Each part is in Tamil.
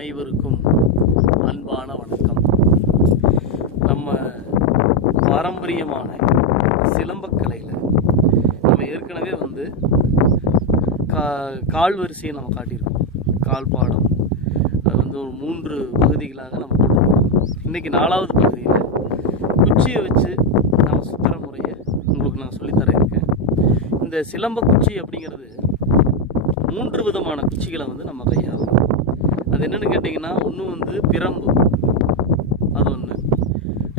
அனைவருக்கும் அன்பான வணக்கம். நம்ம பாரம்பரியமான சிலம்பக்கலையில் நம்ம ஏற்கனவே கால் வரிசையை நம்ம காட்டியிருக்கோம். கால் பாடம் அது ஒரு 3 பகுதிகளாக நம்ம போட்டிருக்கோம். இன்றைக்கி 4வது பகுதியில் குச்சியை வச்சு நம்ம சுற்றுற முறையை உங்களுக்கு நான் சொல்லித்தர இருக்கேன். இந்த சிலம்ப குச்சி அப்படிங்கிறது 3 விதமான குச்சிகளை நம்ம கையாளலாம். அது என்னென்னு கேட்டிங்கன்னா, ஒன்று பிரம்பு, அது ஒன்று.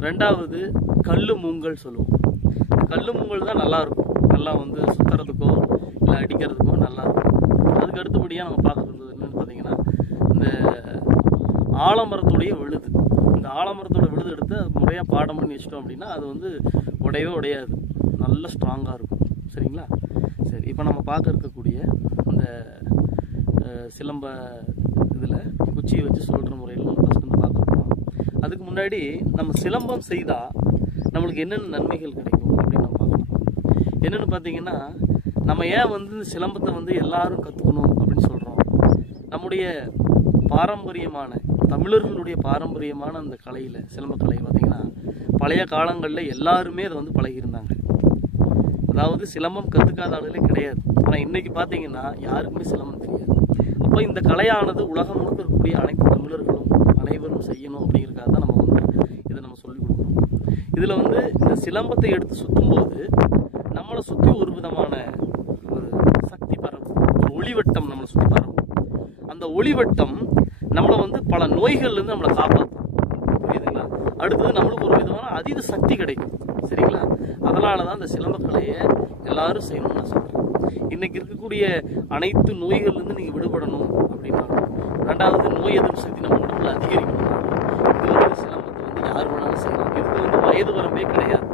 2வது கல் மூங்கல் சொல்லுவோம். கல் மூங்கல் தான் நல்லாயிருக்கும், நல்லா சுற்றுறதுக்கோ இல்லை அடிக்கிறதுக்கோ நல்லாயிருக்கும். அதுக்கு அடுத்தபடியாக நம்ம பார்க்குறது என்னென்னு பார்த்தீங்கன்னா, இந்த ஆலமரத்துடைய விழுது. இந்த ஆலமரத்தோட விழுது எடுத்து அது முறையாக பாடம் பண்ணி வச்சிட்டோம் அப்படின்னா அது உடையவே உடையாது, நல்ல ஸ்ட்ராங்காக இருக்கும். சரிங்களா? சரி, இப்போ நம்ம பார்க்க இருக்கக்கூடிய இந்த சிலம்ப இதில் குச்சியை வச்சு சொல்கிற முறையில் நம்ம ஃபஸ்ட்டு பார்க்குறோம். அதுக்கு முன்னாடி நம்ம சிலம்பம் செய்தால் நம்மளுக்கு என்னென்ன நன்மைகள் கிடைக்கும் அப்படின்னு நம்ம பார்க்கலாம். என்னென்னு பார்த்தீங்கன்னா, நம்ம ஏன் சிலம்பத்தை எல்லாரும் கற்றுக்கணும் அப்படின்னு சொல்கிறோம். நம்முடைய பாரம்பரியமான தமிழர்களுடைய பாரம்பரியமான அந்த கலையில், சிலம்பக்கலை பார்த்திங்கன்னா, பழைய காலங்களில் எல்லாருமே அதை பழகியிருந்தாங்க. அதாவது சிலம்பம் கற்றுக்காத ஆளுகளே கிடையாது. ஆனால் இன்றைக்கி பார்த்தீங்கன்னா யாருக்குமே சிலம்பம் தெரியாது. அப்போ இந்த கலையானது உலகம் முழுக்க இருக்கக்கூடிய அனைத்து தமிழர்களும் அனைவரும் செய்யணும் அப்படிங்கிறதுக்காக தான் நம்ம இதை நம்ம சொல்லிக் கொடுக்குறோம். இதில் இந்த சிலம்பத்தை எடுத்து சுற்றும்போது நம்மளை சுற்றி ஒரு விதமான ஒரு சக்தி பரவும், ஒரு ஒளிவட்டம் நம்மளை சுற்றி பரவும். அந்த ஒளிவட்டம் நம்மளை பல நோய்கள்லேருந்து நம்மளை காப்பாற்றும். புரியுதுங்களா? அடுத்தது நம்மளுக்கு ஒரு விதமான அதீத சக்தி கிடைக்கும். சரிங்களா? அதனால தான் இந்த சிலம்பக்கலையை எல்லாரும் செய்யணும்னு நான் சொல்கிறேன். இன்றைக்கி இருக்கக்கூடிய அனைத்து நோய்கள்லேருந்து நீங்கள் விடுபடணும் அப்படின்னா, 2வது நோய் எதிர்ப்பு சக்தி நம்ம உடம்புல அதிகரிக்கணும். இது சிலம்பத்தை யார் வேணாலும் செய்யலாம். இதுக்கு வயது வரம்பே கிடையாது.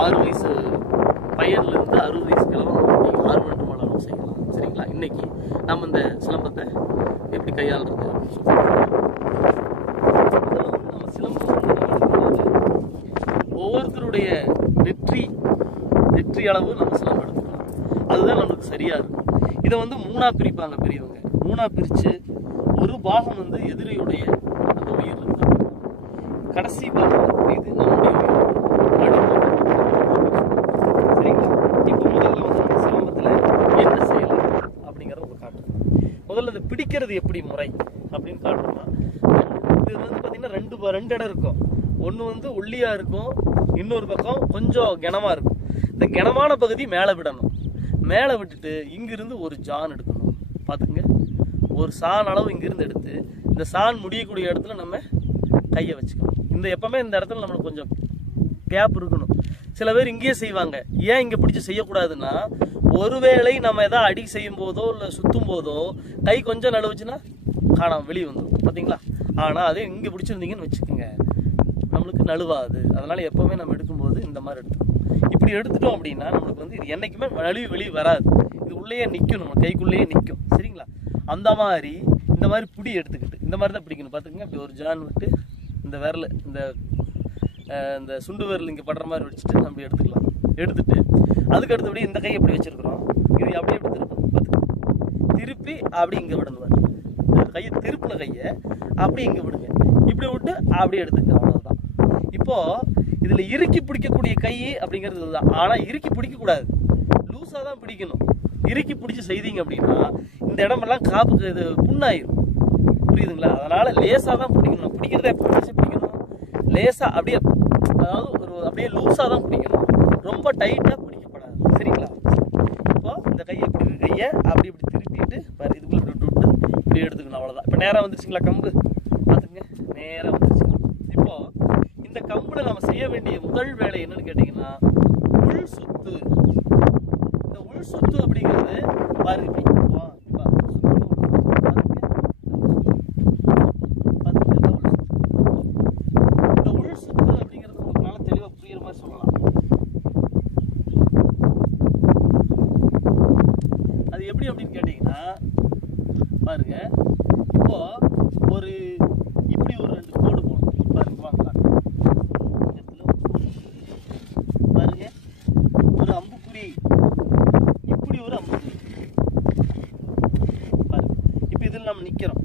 6 வயசு பையன்லேருந்து 60 வயசு கிழவங்க நீங்கள் யார் வேண்டுமானாலும் செய்யலாம். சரிங்களா? இன்றைக்கி நம்ம இந்த சிலம்பத்தை எப்படி கையாளுறது அப்படின்னு சொல்லுவோம். நம்ம சிலம்பம் ஒவ்வொருத்தருடைய நெற்றி அளவு நம்ம சிலம்பம் எடுத்துக்கலாம். அதுதான் நமக்கு சரியா இருக்கும். இதை 3ஆ பிரிப்பாங்க பெரியவங்க. 3ஆ பிரித்து ஒரு பாகம் எதிரியுடைய அந்த உயிர் இருந்து, கடைசி பாகம் இது நம்முடைய உயிர். சரிங்களா? இப்போ முதல்ல சிலம்பத்தில் என்ன செய்யலாம் அப்படிங்கிறத காட்டுறோம். முதல்ல அதை பிடிக்கிறது எப்படி முறை அப்படின்னு காட்டுறோம்னா, இது பார்த்தீங்கன்னா 2 இடம் இருக்கும். ஒன்று ஒல்லியாக இருக்கும், இன்னொரு பக்கம் கொஞ்சம் கனமாக இருக்கும். இந்த கனமான பகுதி மேலே விடணும். மேலே விட்டுட்டு இங்கிருந்து ஒரு ஜான் எடுக்கணும். பார்த்துங்க, ஒரு சான் அளவு இங்கிருந்து எடுத்து இந்த சான் முடியக்கூடிய இடத்துல நம்ம கையை வச்சுக்கணும். எப்பவுமே இந்த இடத்துல நம்மளுக்கு கொஞ்சம் கேப் இருக்கணும். சில பேர் இங்கேயே செய்வாங்க. ஏன் இங்கே பிடிச்சி செய்யக்கூடாதுன்னா, ஒருவேளை நம்ம எதாவது அடி செய்யும் போதோ இல்லை சுற்றும் போதோ கை கொஞ்சம் நழுவுச்சுன்னா காணாம வெளியே வந்துடும். பார்த்தீங்களா? ஆனால் அதே இங்கே பிடிச்சிருந்தீங்கன்னு வச்சுக்கோங்க, நம்மளுக்கு நழுவாது. அதனால் எப்போவுமே நம்ம எடுக்கும்போது இந்த மாதிரி எடுத்துக்கணும். இப்படி எடுத்துட்டோம் அப்படின்னா நம்மளுக்கு இது என்றைக்குமே நழுவி வெளியே வராது. இது உள்ளேயே நிற்கும், நம்ம கைக்குள்ளேயே நிற்கும். சரிங்களா? அந்த மாதிரி இந்த மாதிரி பிடி எடுத்துக்கிட்டு இந்த மாதிரி தான் பிடிக்கணும். பார்த்துக்கங்க, இப்படி ஒரு ஜான் விட்டு இந்த விரல் இந்த சுண்டு விரல் இங்கே படுற மாதிரி வச்சுட்டு நம்ம அப்படி எடுத்துக்கலாம். எடுத்துட்டு அதுக்கு அடுத்தபடி இந்த கையை எப்படி வச்சுருக்குறோம், இது அப்படியே எப்படி திருப்பணும். பார்த்துக்கங்க, திருப்பி அப்படி இங்கே விடணும். கையை திருப்பின கையை அப்படி இங்கே விடுங்க. இப்படி விட்டு அப்படியே எடுத்துங்க. அவ்வளோதான். இப்போது இதில் இறுக்கி பிடிக்கக்கூடிய கை அப்படிங்கிறது இதுதான். ஆனால் இறுக்கி பிடிக்கக்கூடாது, லூஸாக தான் பிடிக்கணும். இறுக்கி பிடிச்சி செய்தீங்க அப்படின்னா இந்த இடமெல்லாம் காப்புக்கு இது புண்ணாயிரும். புரியுதுங்களா? அதனால் லேசாக தான் பிடிக்கணும். பிடிக்கிறத எப்போ பிடிக்கணும், லேசாக அப்படியே, அதாவது அப்படியே லூஸாக தான் பிடிக்கணும், ரொம்ப டைட்டாக பிடிக்கப்படாது. சரிங்களா? இப்போ இந்த கையை இப்படி கையை அப்படி இப்படி திருப்பிட்டு பாரு, இதுக்குள்ளே இப்படி விட்டு இப்படி எடுத்துக்கணும். அவ்வளோதான். இப்போ நேராக வந்துருச்சுங்களா கம்பு? பார்த்துங்க, நேராக வந்துருச்சு. இப்போது இந்த கம்பில் நம்ம செய்ய வேண்டிய முதல் வேலை என்னன்னு கேட்டிங்கன்னா, உள் சுத்து. இந்த உள் சுத்து அப்படிங்கிறது பாருங்க, இந்த உள் சுத்து அப்படிங்கிறது உங்களுக்கு நல்லா தெளிவாக புரியுற மாதிரி சொல்லலாம். அது எப்படி அப்படின்னு கேட்டிங்கன்னா, பாருங்க, இப்போ ஒரு இப்படி ஒரு 2 கோடு போகணும். பாருங்க, வாங்க பாருங்க, ஒரு அம்புக்குறி, இப்படி ஒரு அம்புக்குறி. பாருங்க, இப்போ இதில் நம்ம நிற்கிறோம்.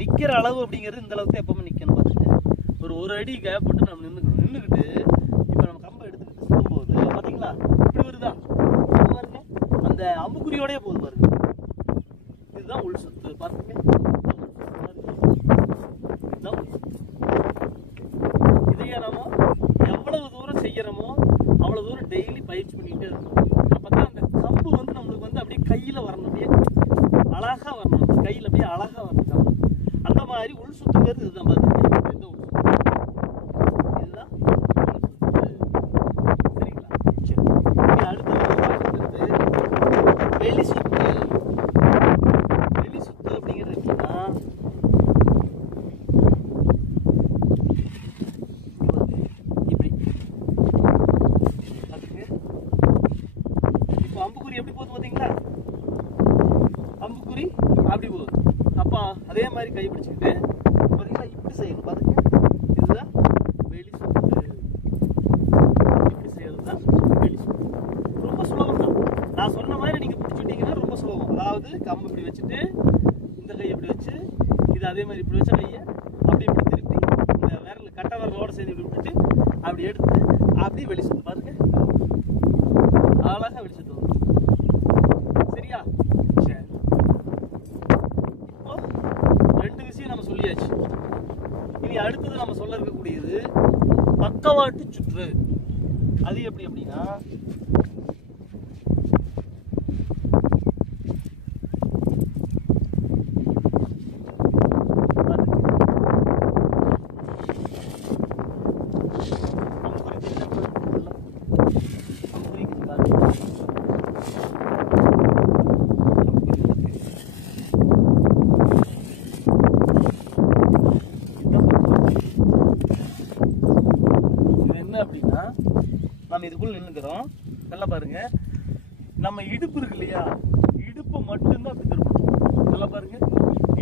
நிக்கிற அளவு அப்படிங்கிறது இந்த அளவுக்கு எப்பவுமே நிக்கணும் பாத்துங்க. ஒரு அடி கேப் போட்டு நம்ம நின்றுக்கிட்டு இப்ப நம்ம கம்பை எடுத்துக்கிட்டு சுத்தும் போது பாத்தீங்களா இப்படி வருதா பாருங்க, அந்த அம்புக்குறியோடய போகுது பாருங்க. இதுதான் உள் சுத்து பாருங்க. இதுதான் உள் சுத்து. இதையே நம்ம எவ்வளவு தூரம் செய்யறோமோ அவ்வளவு தூரம் டெய்லி பயிற்சி பண்ணிட்டே இருக்கணும். அப்பதான் அந்த கம்பு வந்து நம்மளுக்கு வந்து அப்படியே கையில வரணும், அப்படியே அழகா வரணும், கையில அப்படியே அழகா வரணும். அந்த மாதிரி உள் சுத்துங்கிறது இதுதான் பாத்துங்க. இதுதான் சரிங்களா? சரி, அடுத்து வெளி சுத்து. வெளி சுத்து அப்படிங்கிறது எப்படின்னா இப்படி பாத்துங்க. இப்போ அம்புக்குறி எப்படி போகுது பாத்தீங்களா? அம்புக்குறி அப்படி போகுது. அப்பா அதே மாதிரி கை பிடிச்சுக்கிட்டு பாத்தீங்களா இப்படி செய்யணும் பாத்துங்க. இதுதான் வெளி சுத்து. இப்படி செய்யறதுதான் வெளி சுத்து. ரொம்ப சுலபம் தான். நான் சொன்ன மாதிரி நீங்க பிடிச்சிட்டீங்கன்னா ரொம்ப சுலபம். அதாவது கம்பு இப்படி வச்சுட்டு இந்த கை இப்படி வச்சு இது அதே மாதிரி இப்படி வச்ச கையை அப்படி இப்படி திருப்பி இந்த விரல் கட்டை விரலோட சேர்ந்து இப்படி விட்டுட்டு அப்படி எடுத்து அப்படி வெளி சுத்து பாருங்க. அழகா வெளி சுத்து வரும். சரியா? சரி, இப்போ ரெண்டு விஷயம் நம்ம சொல்லியாச்சு. இனி அடுத்தது நம்ம சொல்ல இருக்கக்கூடியது பக்கவாட்டு சுற்று. அது எப்படி அப்படின்னா அப்படின்னா நம்ம இதுக்குள்ள நின்னுக்கிறோம். நல்லா பாருங்க, நம்ம இடுப்பு இருக்கு இல்லையா, இடுப்பு மட்டும்தான் அப்படி திருப்பணும். நல்லா பாருங்க,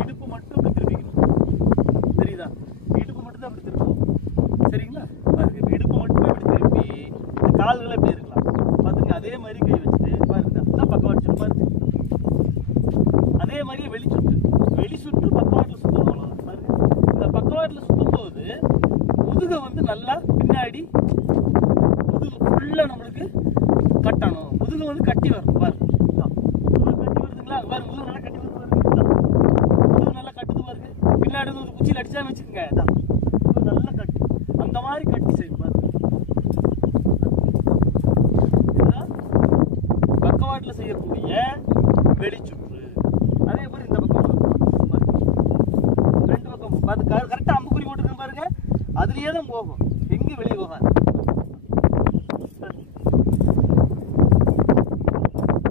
இடுப்பு மட்டும் அப்படி திருப்பிக்கணும். தெரியுதா? இடுப்பு மட்டும்தான் அப்படி திருப்பணும். சரிங்களா? பாருங்க, இடுப்பு மட்டுமே அப்படி திருப்பி இந்த கால்களை எப்படி இருக்கலாம் பாருங்க. அதே மாதிரி கை வச்சுட்டு பாருங்க, பக்கவாட்டு சுட்டு பாருங்க. அதே மாதிரி வெளி சுட்டு. வெளி சுட்டு பக்கவாட்டுல சுத்தணும். பாருங்க, இந்த பக்கவாட்டுல சுத்தும் போது முதுகை வந்து நல்லா பின்னாடி முதுகு ஃபுல்லா நம்மளுக்கு கட்டணும். முதுகு வந்து கட்டி வரணும். பாருங்க, முதுகு கட்டி வருதுங்களா? பாருங்க, முதுகு நல்லா கட்டி வருது பாருங்க. முதுகு நல்லா கட்டுது பாருங்க. பின்னாடி வந்து ஒரு குச்சியில் அடிச்சான்னு வச்சுக்கோங்க, முதுகு நல்லா கட்டு. அந்த மாதிரி கட்டி செய்யும் பாருங்க. இதுதான் பக்கவாட்டுல செய்யக்கூடிய வெளிச்சுற்று. அதே மாதிரி இந்த பக்கம் ரெண்டு பக்கம் பார்த்து கரெக்டா அம்புக்குறி போட்டுருக்கேன் பாருங்க. அதுலயே தான் போகும், எங்க வெளியே போகாது.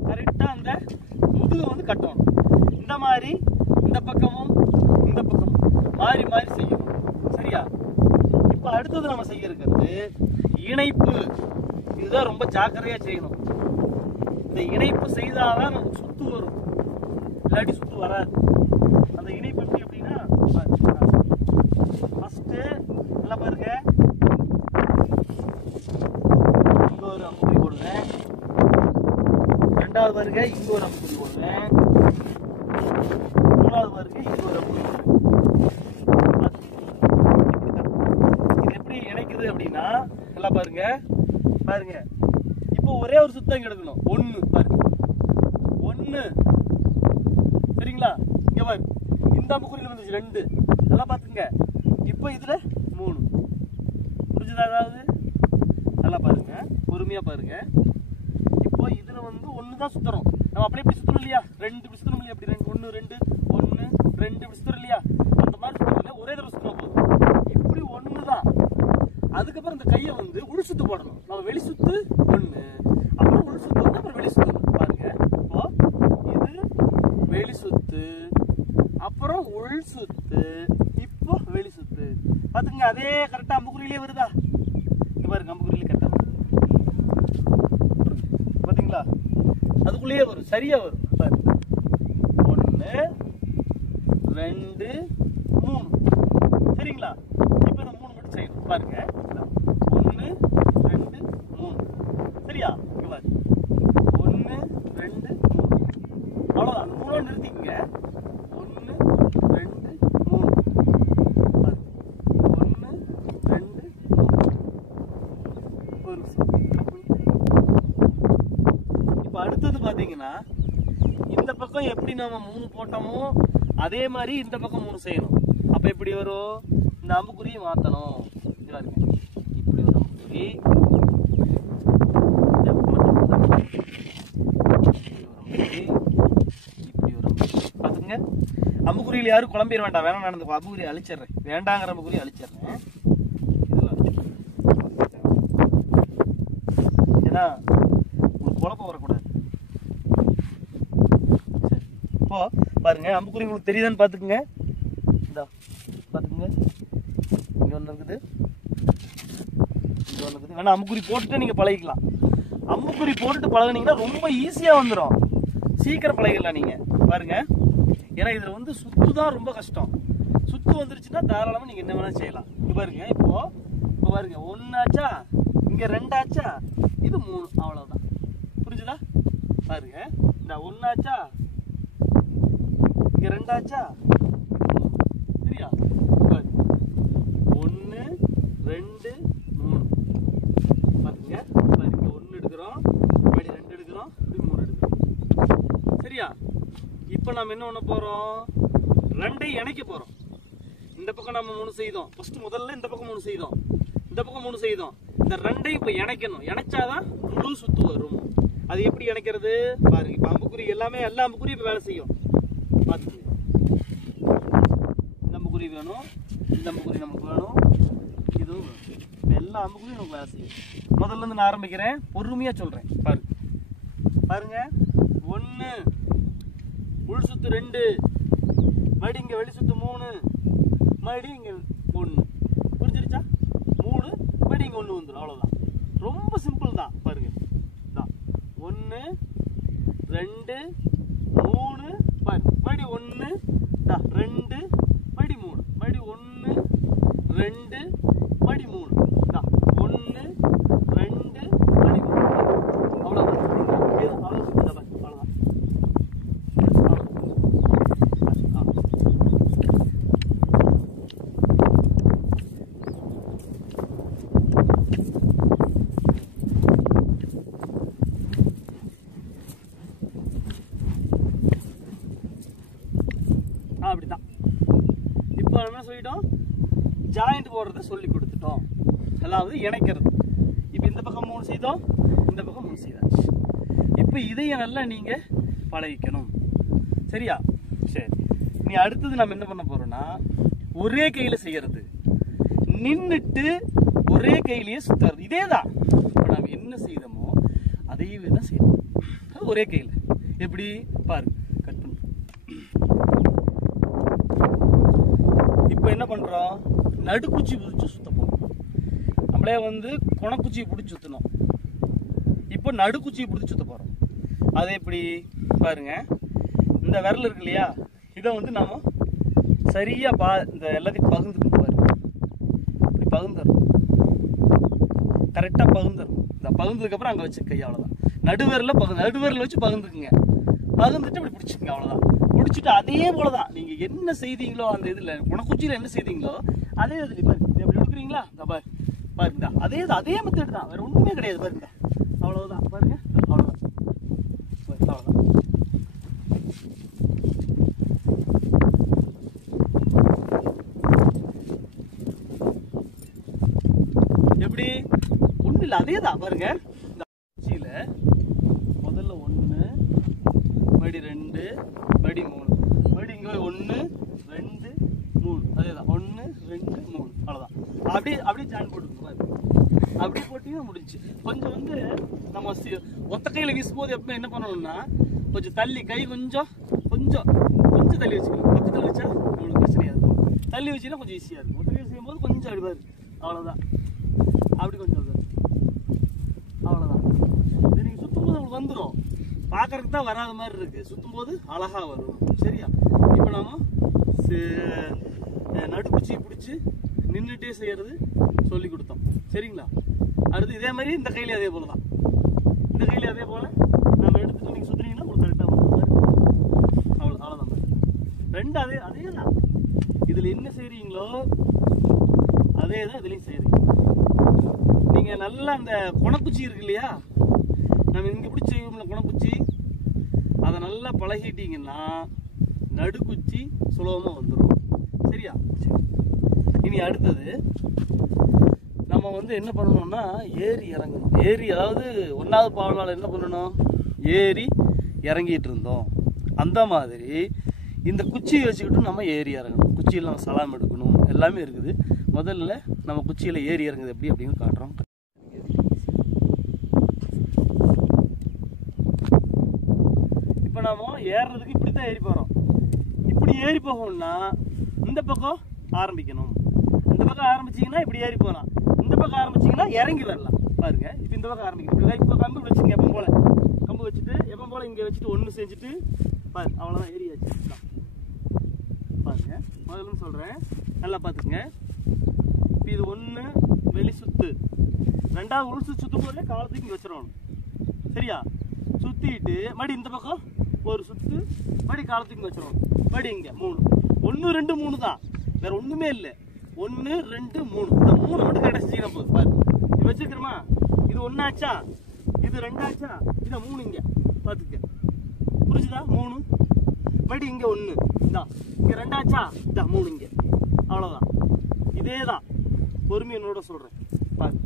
கரெக்டா அந்த முதுகை வந்து கட்டணும். இந்த மாதிரி இந்த பக்கமும் இந்த பக்கமும் மாறி மாறி செய்யணும். சரியா? இப்ப அடுத்தது நம்ம செய்ய இருக்கிறது இணைப்பு. இதுதான் ரொம்ப ஜாக்கிரதையா செய்யணும். இந்த இணைப்பு செய்தாதான் நமக்கு சுத்து வரும், இல்லாட்டி சுத்து வராது. அந்த இணைப்பு எப்படி அப்படின்னா ஃபர்ஸ்ட் நல்லா பாருங்க, இங்க ஒரு அம்புக்குறி போடுவேன். ரெண்டாவது பாருங்க, இங்க ஒரு அம்புக்குறி போடுவேன். மூணாவது பாருங்க, இங்க ஒரு அம்புக்குறி போடுவேன். இது எப்படி இணைக்குது அப்படின்னா நல்லா பாருங்க. பாருங்க, இப்போ ஒரே ஒரு சுத்தம் எடுக்கணும். ஒண்ணு பாருங்க, ஒண்ணு. சரிங்களா? இங்க பாருங்க, இந்த அம்புக்குறியில வந்துச்சு ரெண்டு. நல்லா பாத்துங்க. இப்போ இதுல மூணு. புரிஞ்சுதா? அதாவது நல்லா பாருங்க, பொறுமையா பாருங்க. இப்போ இதுல வந்து ஒண்ணுதான் சுத்தணும். நம்ம அப்படியே இப்படி சுத்தணும் இல்லையா? ரெண்டு இப்படி சுத்தணும் இல்லையா? அப்படி ரெண்டு, ஒண்ணு ரெண்டு, ஒண்ணு ரெண்டு இப்படி சுத்தணும் இல்லையா? அந்த மாதிரி சுத்தணும். ஒரே தடவை சுத்தணும் போதும். இப்படி ஒண்ணுதான். அதுக்கப்புறம் இந்த கையை வந்து உள் சுத்து போடணும். நம்ம வெளி சுத்து ஒண்ணு, அப்புறம் உள் சுத்து வந்து அப்புறம் வெளி சுத்து. பாருங்க, இப்போ இது வெளி சுத்து, அப்புறம் உள் சுத்து, இப்போ வெளி சுத்து. பாத்துங்க, அதே கரெக்டா அம்புக்குறியிலே வருதா? இங்க பாருங்க, அம்புக்குறியிலே கரெக்டா பாத்தீங்களா? அதுக்குள்ளேயே வரும், சரியா வரும். பாருங்க, ஒண்ணு ரெண்டு மூணு. சரிங்களா? இப்ப இந்த மூணு மட்டும் செய்யணும். பாருங்க, ஒண்ணு ரெண்டு மூணு. சரியா? இங்க பாருங்க, ஒண்ணு ரெண்டு மூணு. அவ்வளவுதான். மூணு நிறுத்திக்கங்க. ஒண்ணு ரெண்டு மூணு. நம்ம 3 போட்டோமோ அதே மாதிரி இந்த பக்கம் 3 செய்யணும். அப்ப எப்படி வரும்? இந்த அம்புக்குறியை மாத்தணும். இப்படி ஒரு அம்புக்குறி, பாத்துங்க. அம்புக்குறியில் யாரும் குழம்பிட வேண்டாம். வேணா நான் அம்புக்குறியை அழிச்சிடுறேன். வேண்டாங்கிற அம்புக்குறியை அழிச்சிடுறேன். ஏன்னா உங்களுக்கு குழப்பம் வரக்கூடாது. இப்போ பாருங்க, அம்புக்குறி உங்களுக்கு தெரியுதான்னு பாத்துக்குங்க. இதா பாத்துக்குங்க, இங்க ஒண்ணு இருக்குது, இங்க ஒண்ணு இருக்குது. வேணா அம்புக்குறி போட்டுட்டு நீங்க பழகிக்கலாம். அம்புக்குறி போட்டுட்டு பழகுனீங்கன்னா ரொம்ப ஈஸியா வந்துடும். சீக்கிரம் பழகிடலாம் நீங்க. பாருங்க, ஏன்னா இதுல வந்து சுத்து தான் ரொம்ப கஷ்டம். சுத்து வந்துருச்சுன்னா தாராளமா நீங்க என்ன வேணா செய்யலாம். இங்க பாருங்க, இப்போ பாருங்க, 1 ஆச்சா, இங்க 2 ஆச்சா, இது 3, அவ்வளவுதான். புரிஞ்சுதா? பாருங்க, இந்த 1 ஆச்சா, இங்க 2 ஆச்சா, சரியா? 1 2 3 பாருங்க. பாருங்க, 1 எடுக்கிறோம், இப்படி 2 எடுக்கிறோம், இப்படி 3 எடுக்கிறோம். சரியா? இப்போ நம்ம என்ன பண்ண போறோம்? 2ஐயும் இணைக்க போறோம். இந்த பக்கம் நம்ம 3 செய்தோம். ஃபர்ஸ்ட் முதல்ல இந்த பக்கம் 3 செய்தோம், இந்த பக்கம் 3 செய்தோம். இந்த 2ஐயும் இப்ப இணைக்கணும். இணைச்சாதான் முழு சுத்து வரும். அது எப்படி இணைக்கிறது பாருங்க. இப்ப அம்புக்குறி எல்லாமே, எல்லா அம்புக்குறியும் இப்ப வேலை செய்யும். பாத்துக்கோங்க, இந்த அம்புக்குறி வேணும், இந்த அம்புக்குறி நமக்கு வேணும், இதுவும் வேணும். எல்லா அம்புக்குறியும் நமக்கு வேலை செய்யும். முதல்ல இருந்து நான் ஆரம்பிக்கிறேன், பொறுமையா சொல்றேன். பாருங்க, பாருங்க, 1 உள் சுத்து 2, மறுபடி இங்க வெளி சுத்து 3, மறுபடி இங்க 1. புரிஞ்சிருச்சா? 3 மறுபடி இங்க 1 வந்துடும். அவ்வளவுதான். ரொம்ப சிம்பிள் தான். பாருங்க, 1 2 3, பாருங்க, மறுபடி 1 2 மறுபடி 3, மறுபடி 1 2 மறுபடி 3, 1 2 மறுபடி 3. அவ்வளவுதான். அப்படிதான். இப்போ என்ன சொல்லிட்டோம்? ஜாயிண்ட் போடுறத சொல்லி கொடுத்துட்டோம். அதாவது இணைக்கிறது. இப்போ இந்த பக்கம் 3 செய்தோம், இந்த பக்கம் 3 செய்தாச்சு. இப்போ இதையும் நல்லா நீங்க பழகிக்கணும். சரியா? சரி, நீ அடுத்தது நம்ம என்ன பண்ண போறோம்னா, ஒரே கையில செய்யறது, நின்னுட்டு ஒரே கையிலேயே சுத்துறது. இதேதான் இப்போ நாம என்ன செய்தோமோ அதையே தான் செய்யணும். அது ஒரே கையில. எப்படி பாருங்க, கட் பண்ணு. இப்போ என்ன பண்றோம்? நடுக்குச்சி பிடிச்சி சுத்த போறோம். நம்மளே வந்து குணக்குச்சி பிடிச்சி சுத்தணும். இப்போ நடுக்குச்சி பிடிச்சி சுத்த போறோம். அது எப்படி பாருங்க, இந்த விரல் இருக்கு இல்லையா, இதை வந்து நாம சரியா இந்த எல்லாத்தையும் பகுந்துக்கணும். பாருங்க, இப்படி பகுந்துடும், கரெக்டா பகுந்துடும். இந்த பகுந்ததுக்கு அப்புறம் அங்க வச்சு கை, அவ்வளவுதான். நடுவரில் வச்சு பகுந்துக்குங்க. பகுந்துட்டு இப்படி பிடிச்சிக்கங்க, அவ்வளவுதான். பிடிச்சிட்டு அதே போலதான் நீங்க என்ன செய்தீங்களோ அந்த இதுல குணக்குச்சியில என்ன செய்தீங்களோ அதே இதுல பாருங்க, எப்படி எடுக்கிறீங்களா, பாருங்க, அதே மெத்தட் தான், வேற ஒண்ணுமே கிடையாது. பாருங்க, அவ்வளவுதான். பாருங்க, அவ்வளவுதான், அவ்வளவுதான். எப்படி? ஒண்ணு இல்ல, அதேதான். பாருங்க, இந்த குச்சியில முதல்ல 1 மறுபடி 2 மறுபடி 3, மறுபடி இங்க 1 2 3, அதேதான். 1 2 3, அவ்வளவுதான். அப்படியே ஜாயின் போட்டுக்கணும். அப்படியே போட்டீங்கன்னா முடிஞ்சு. கொஞ்சம் வந்து நம்ம ஒத்த கையில வீசும்போது எப்பவுமே என்ன பண்ணணும்னா, கொஞ்சம் தள்ளி கை கொஞ்சம் தள்ளி வச்சுக்கணும். பக்கத்துல வச்சா உங்களுக்கு பிரச்சனையா இருக்கும். தள்ளி வச்சுன்னா கொஞ்சம் ஈஸியா இருக்கும். ஒத்த கையில் செய்யும்போது கொஞ்சம் அடிப்பாரு, அவ்வளவுதான். அப்படி கொஞ்சம் அவ்வளவுதான். இது நீங்க சுத்தும் போது உங்களுக்கு வந்துடும். பார்க்கறதுக்கு தான் வராத மாதிரி இருக்கு, சுத்தும் போது அழகா வரும். சரியா? இப்போ நாம நடுக்குச்சி பிடிச்சி நின்றுட்டே செய்யறது சொல்லி கொடுத்தோம். சரிங்களா? அடுத்து இதே மாதிரி இந்த கையில அதே போலதான். இந்த கையில அதே போல நம்ம எடுத்துட்டு நீங்க சுத்துறீங்கன்னா உங்களுக்கு கரெக்டா வரும். அவ்வளவுதான். ரெண்டு அதேதான். இதுல என்ன செய்றீங்களோ அதேதான் இதுலயும் செய்றீங்க. நீங்க நல்லா அந்த குணக்குச்சி இருக்கு இல்லையா, நம்ம இங்க பிடிச்ச குணக்குச்சி, அதை அதை நல்லா பழகிட்டீங்கன்னா நடுக்குச்சி சுலபமா வந்துடும். சரியா? இனி அடுத்தது நம்ம வந்து என்ன பண்ணணும்னா ஏறி இறங்கணும். ஏறி அதாவது 1வது பாவலால் என்ன பண்ணணும், ஏறி இறங்கிட்டு இருந்தோம். அந்த மாதிரி இந்த குச்சியை வச்சுக்கிட்டு நம்ம ஏறி இறங்கணும். குச்சியில் நம்ம சலாம் எடுக்கணும், எல்லாமே இருக்குது. முதல்ல நம்ம குச்சியில் ஏறி இறங்குது எப்படி அப்படின்னு காட்டுறோம். இப்போ நாம ஏறுறதுக்கு இப்படி தான் ஏறி போகிறோம். இப்படி ஏறி போகணும்னா இந்த பக்கம் ஆரம்பிக்கணும். இந்த பக்கம் ஆரம்பிச்சிங்கன்னா இப்படி ஏறி போகலாம். இந்த பக்கம் ஆரம்பிச்சிங்கன்னா இறங்கி வரலாம். பாருங்க, இப்போ இந்த பக்கம் ஆரம்பிக்கணும். இப்போ கம்பு வச்சுங்க, எப்போ போல கம்பு வச்சுட்டு எப்போ போல இங்கே வச்சுட்டு ஒன்று செஞ்சுட்டு பாரு, அவ்வளோதான் ஏறியாச்சு. பாருங்க, முதல்ல சொல்கிறேன், நல்லா பார்த்துக்குங்க. இப்போ இது 1 வெளி சுத்து, 2வது உள் சுத்து போதே காலத்துக்கு இங்கே வச்சிடணும். சரியா? சுற்றிட்டு மறுபடி இந்த பக்கம் ஒரு சுத்து, மறுபடி காலத்துக்கு இங்கே வச்சிடணும். மறுபடி இங்கே 3, 1 2 3 தான், வேற ஒன்றுமே இல்லை. 1 2 3, இந்த 3 மட்டும் கரெக்டாக செஞ்சுக்கிற போது. பாரு, இது வச்சுக்கிறோமா, இது 1 ஆச்சா, இது 2 ஆச்சா, இதை 3 இங்கே பார்த்துக்க. புரிஞ்சுதா? 3 மறுபடி இங்கே 1, இதான் இங்கே 2 ஆச்சா, இதான் 3 இங்கே. அவ்வளோதான். இதே தான் பொறுமை என்னோட சொல்கிறேன். பாரு,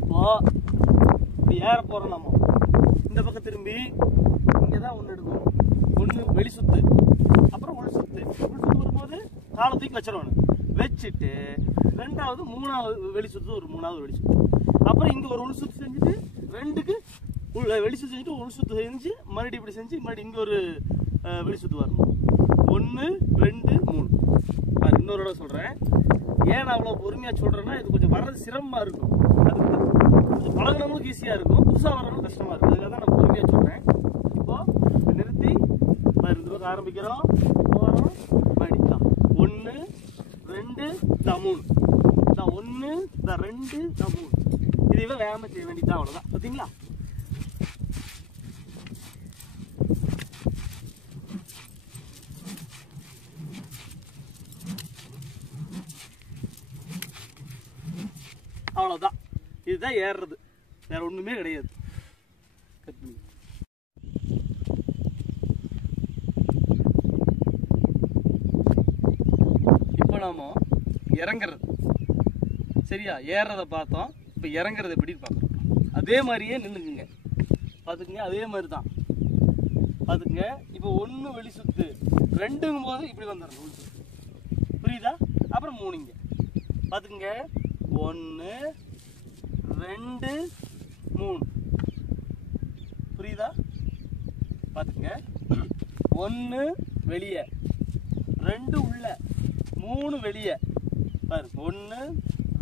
இப்போ இப்படி ஏற போகிறோம். நம்ம இந்த பக்கம் திரும்பி இங்கே தான் 1 எடுக்கணும். 1 வெளி சுத்து, அப்புறம் உள் சுத்து. உள் சுத்து வரும்போது காலத்துக்கு வச்சிடணும். வச்சுட்டு 2வது 3வது வெளி சுத்து, ஒரு 3வது வெளி சுத்து, அப்புறம் இங்கே ஒரு உள் சுத்து செஞ்சுட்டு 2க்கு வெளி சுத்து செஞ்சுட்டு உள் சுத்து செஞ்சு மறுபடியும் இப்படி செஞ்சு மறுபடியும் இங்கே ஒரு வெளி சுத்து வரணும். 1 2 3. அது இன்னொரு இடம் சொல்கிறேன். ஏன் நான் அவ்வளோ பொறுமையாக சொல்கிறேன்னா, இது கொஞ்சம் வர்றது சிரமமாக இருக்கும். அதுக்கு கொஞ்சம் பழகினவங்களுக்கு ஈஸியாக இருக்கும், புதுசாக வரவங்களுக்கு கஷ்டமாக இருக்கும். அதுக்காக தான் நான் பொறுமையாக சொல்கிறேன். இப்போது நிறுத்தி இந்த பக்கம் ஆரம்பிக்கிறோம், போகிறோம், மறுபடியும் 1 2 3, 1 2 3. இதுவே வேகமாக செய்ய வேண்டியதான். அவ்வளோதான். பார்த்தீங்களா? அவ்வளோதான். இதுதான் ஏறுறது, வேற ஒன்றுமே கிடையாது. இப்போ நாம இறங்குறது சரியா, ஏறதை பார்த்தோம். இப்போ இறங்குறது எப்படின்னு பார்க்குறோம். அதே மாதிரியே நின்றுக்குங்க, பார்த்துக்குங்க. அதே மாதிரி தான் பார்த்துக்குங்க. இப்போ 1 வெளி சுத்து, 2ங்கும் போது இப்படி வந்துடணும் உள் சுத்து. புரியுதா? அப்புறம் 3 இங்கே பார்த்துக்குங்க. 1 2 3. புரியுதா? பார்த்துக்குங்க. 1 வெளியே, 2 உள்ள, 3 வெளியே. பாரு, 1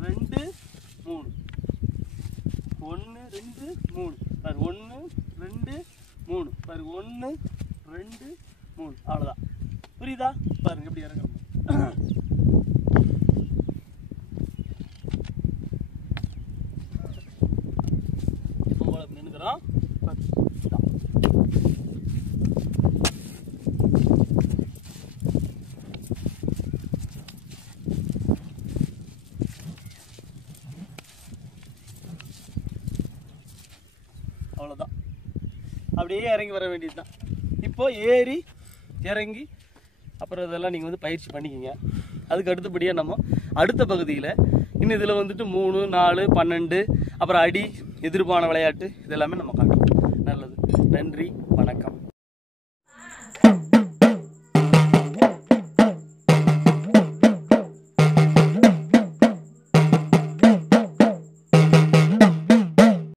2 3, 1 2 3. பாரு, 1 2 3. பாரு, 1 2 3. அவ்வளோதான். புரியுதா? பாருங்க எப்படி இறங்குறோம். நின்றுக்கிறோம். அவ்வளோதான். அப்படியே இறங்கி வர வேண்டியது தான். இப்போ ஏறி இறங்கி அப்புறம் இதெல்லாம் நீங்கள் வந்து பயிற்சி பண்ணிக்கிங்க. அதுக்கு அடுத்தபடியாக நம்ம அடுத்த பகுதியில் இன்னும் இதில் வந்துட்டு 3 4 12 அப்புறம் அடி, எதிர்ப்பான விளையாட்டு இதெல்லாமே நம்ம காட்டுறோம். நல்லது. நன்றி, வணக்கம்.